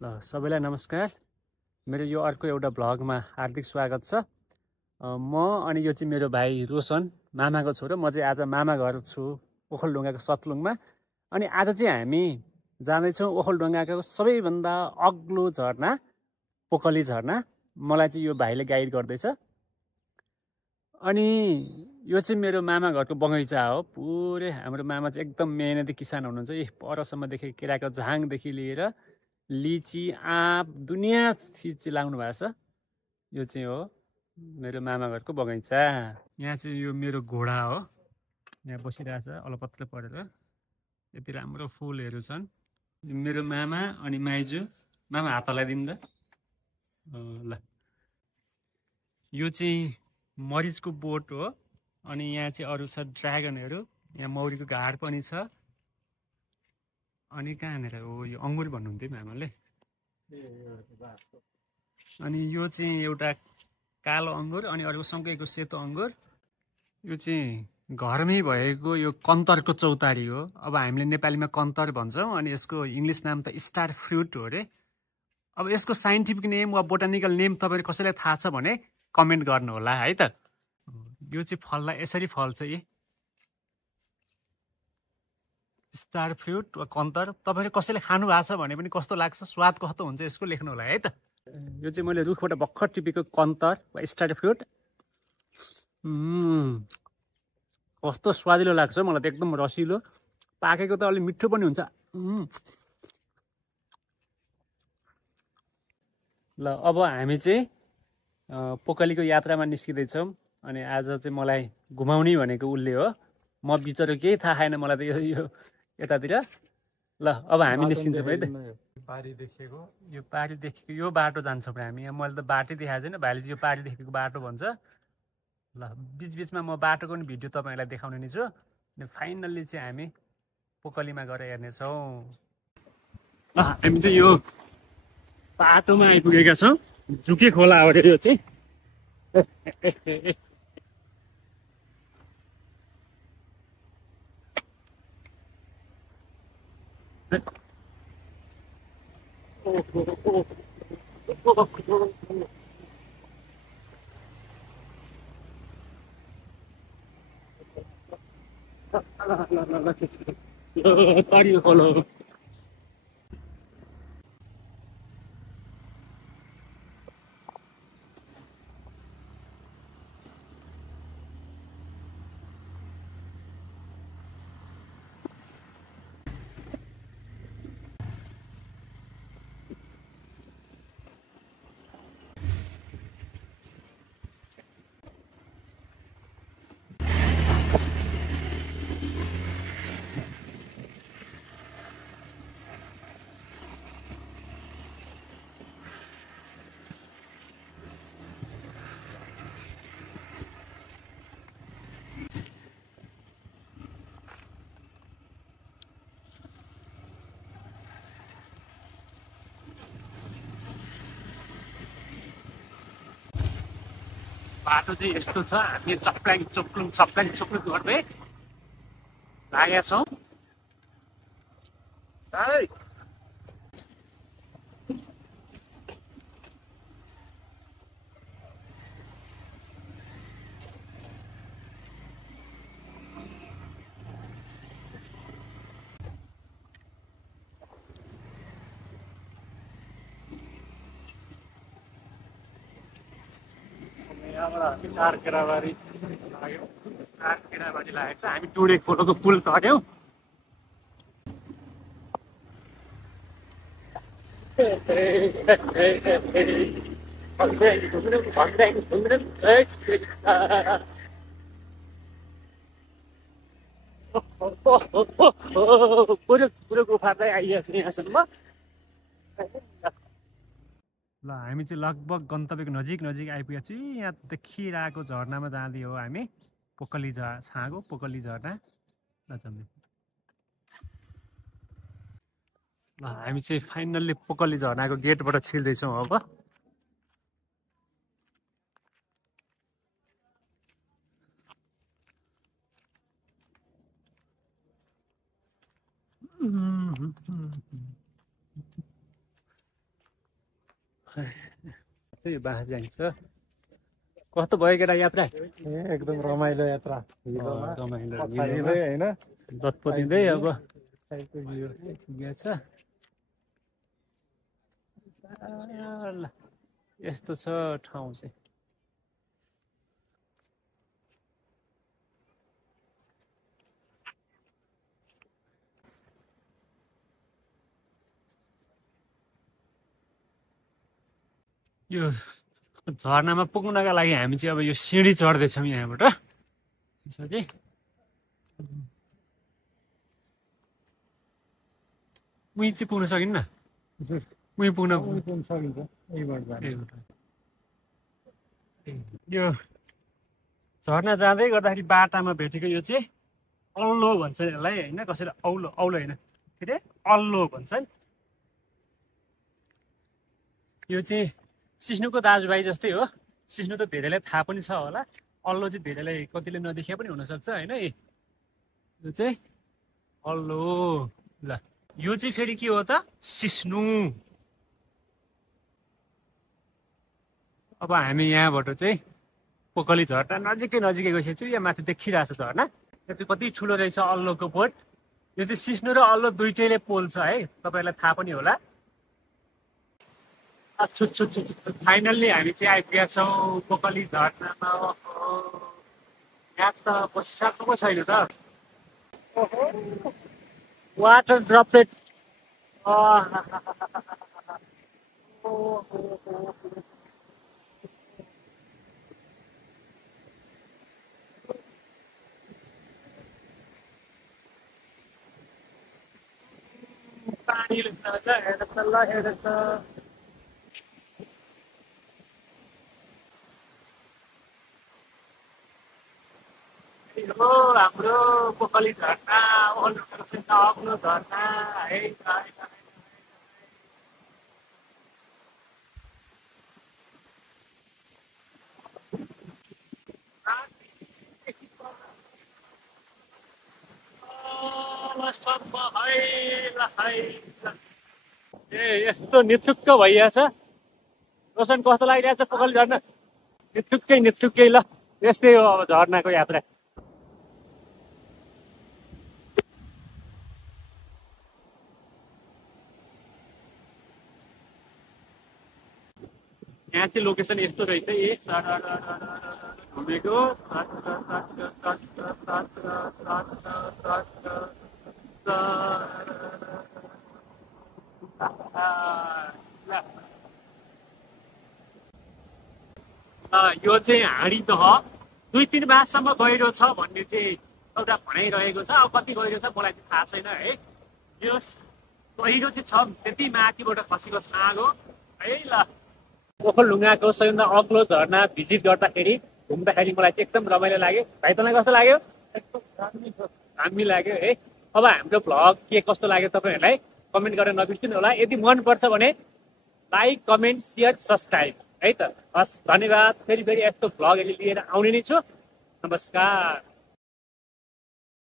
सबैलाई नमस्कार। मेरो यो अर्को एउटा भ्लगमा हार्दिक स्वागत छ। म अनि यो चाहिँ मेरो भाइ रोशन, मामाको छोरो। म चाहिँ आज मामा घर छु ओखलढुङ्गाको सतलुङमा। अनि आज चाहिँ हामी जाँदैछौँ ओखलढुङ्गाको सबैभन्दा अग्लो झरना पोकली झरना। मलाई चाहिँ यो भाइले गाइड गर्दैछ। अनि यो चाहिँ मेरो मामा घरको बगैँचा हो। पुरै हाम्रो मामा चाहिँ एकदम मेहनती किसान हुनुहुन्छ। परसम्मदेखि केराको झाङदेखि लिएर लिची आँप दुनियाँ चिज चाहिँ लाग्नु भएको छ। यो चाहिँ हो मेरो मामा घरको बगैँचा। यहाँ चाहिँ यो मेरो घोडा हो, यहाँ बसिरहेछ अलपत्र परेर। यति राम्रो फुलहरू छन्। मेरो मामा अनि माइजू। मामा हात हल्लाइदिनु त। ल, यो चाहिँ मरिचको बोट हो। अनि यहाँ चाहिँ अरू छ ड्रागनहरू। यहाँ मौरीको घाड पनि छ। अनि कहाँनिर हो यो अङ्गुर भन्नुहुन्थ्यो मामाले। अनि यो चाहिँ एउटा कालो अङ्गुर अनि अर्को सँगैको सेतो अङ्गुर। यो चाहिँ घरमै भएको यो कन्तरको चौतारी हो। अब हामीले नेपालीमा कन्तर भन्छौँ। अनि यसको इङ्ग्लिस नाम त स्टार फ्रुट हो अरे। अब यसको साइन्टिफिक नेम वा बोटानिकल नेम तपाईँले कसैलाई थाहा छ भने कमेन्ट गर्नु होला है त। यो चाहिँ फललाई यसरी फल्छ। स्टार फ्रुट वा कन्तर। तपाईँले कसैले खानु भएको छ भने पनि कस्तो लाग्छ, स्वाद कस्तो हुन्छ यसको लेख्नु होला है त। यो चाहिँ मैले रुखबाट भर्खर टिपेको कन्तर वा स्टार फ्रुट। कस्तो स्वादिलो लाग्छ मलाई त, एकदम रसिलो। पाकेको त अलि मिठो पनि हुन्छ। ल, अब हामी चाहिँ पोकलीको यात्रामा निस्किँदैछौँ। अनि आज चाहिँ मलाई घुमाउने भनेको उसले हो। म बिचरो केही थाहा छैन मलाई त यो यतातिर। ल, अब हामी निस्किन्छौँ है त। पारी देखेको यो पारी देखेको यो बाटो जान्छौँ हामी। यहाँ मैले त बाटै देखाएको छैन, भाइले चाहिँ यो पारी देखेको बाटो भन्छ। ल, बिचबिचमा म बाटोको पनि भिडियो तपाईँहरूलाई देखाउने नै छु। अनि फाइनल्ली चाहिँ हामी पोकलीमा गएर हेर्नेछौँ। ल, हामी चाहिँ यो बाटोमा आइपुगेका छौँ। झुके खोला हो अरे यो चाहिँ। तरियो खोलो। बाटो चाहिँ यस्तो छ। हामी चप्लाङ चुप्लुङ गर्दै लागेका छौँ। केराबारी लागेको छ। हामी टुडे खोलोको पुल तर्यौँ। पुरो गुफा चाहिँ आइएको छ यहाँसम्म। ल, हामी चाहिँ लगभग गन्तव्यको नजिक आइपुगेको छु। यहाँ देखिरहेको झरनामा जाँदै हो हामी। पोकली छाँगो पोकली झरना। ल, हामी चाहिँ फाइनल्ली पोकली झरनाको गेटबाट छिर्दैछौँ अब। यो बाँस जान्छ कस्तो भयो केटा यात्रा एकदम रमाइलो यात्रा रमाइलो होइन दत्पतिँदै अब छ यस्तो छ ठाउँ चाहिँ यो झरनामा पुग्नका लागि हामी चाहिँ अब यो सिँढी चढ्दैछौँ यहाँबाट यसरी उहीँ चाहिँ पुग्न सकिन्न उहीँ पुग्न सकिन्छ यो झरना जाँदै गर्दाखेरि बाटामा भेटेको यो चाहिँ अल्लो भन्छ यसलाई होइन कसैले औलो औलो होइन के अरे अल्लो भन्छन् यो चाहिँ सिस्नुको दाजुभाइ जस्तै हो सिस्नु त धेरैलाई थाहा पनि छ होला अल्लो चाहिँ धेरैलाई कतिले नदेखिया पनि हुनसक्छ होइन यो चाहिँ अल्लो ल यो चाहिँ फेरि के हो त सिस्नु अब हामी यहाँबाट चाहिँ पोखली झरना नजिकै गइसकेको छौँ यहाँ माथि देखिरहेको छ झरना यो चाहिँ कति ठुलो रहेछ अल्लोको पोट यो चाहिँ सिस्नु र अल्लो दुइटैले पोल्छ है तपाईँहरूलाई थाहा पनि होला फाइनल्ली हामी चाहिँ आइपुगेका छौँ पोखली झरनामा यहाँ त बसिसक्नुको छैन त वाटर ड्रपलेट पानी हेर्छ हाम्रो पोखली झरना अग्लो झरना है ए यस्तो निथुक्क भइरहेछ रोशन कस्तो लागिरहेछ पोखली झरना निथुक्कै ल यस्तै हो अब झरनाको यात्रा यहाँ चाहिँ लोकेसन यस्तो रहेछ घुमेको यो चाहिँ हाँडी दह 2-3 माससम्म गहिरो छ भन्ने चाहिँ एउटा भनाइरहेको छ अब कति गहिरो छ मलाई चाहिँ थाहा छैन है यो गहिरो चाहिँ छ त्यति माथिबाट खसेको छाँग हो है ल ओखलढुङ्गाको सबैभन्दा अग्लो झरना भिजिट गर्दाखेरि घुम्दाखेरि मलाई चाहिँ एकदम रमाइलो लाग्यो भाइ तँलाई कस्तो लाग्यो एकदम दामी लाग्यो है अब हाम्रो भ्लग के कस्तो लाग्यो तपाईँहरूलाई कमेन्ट गरेर नबिर्सिनु होला यदि मनपर्छ भने लाइक कमेन्ट सेयर सब्सक्राइब है त हस् धन्यवाद फेरि यस्तो भ्लगहरू लिएर आउने नै छु नमस्कार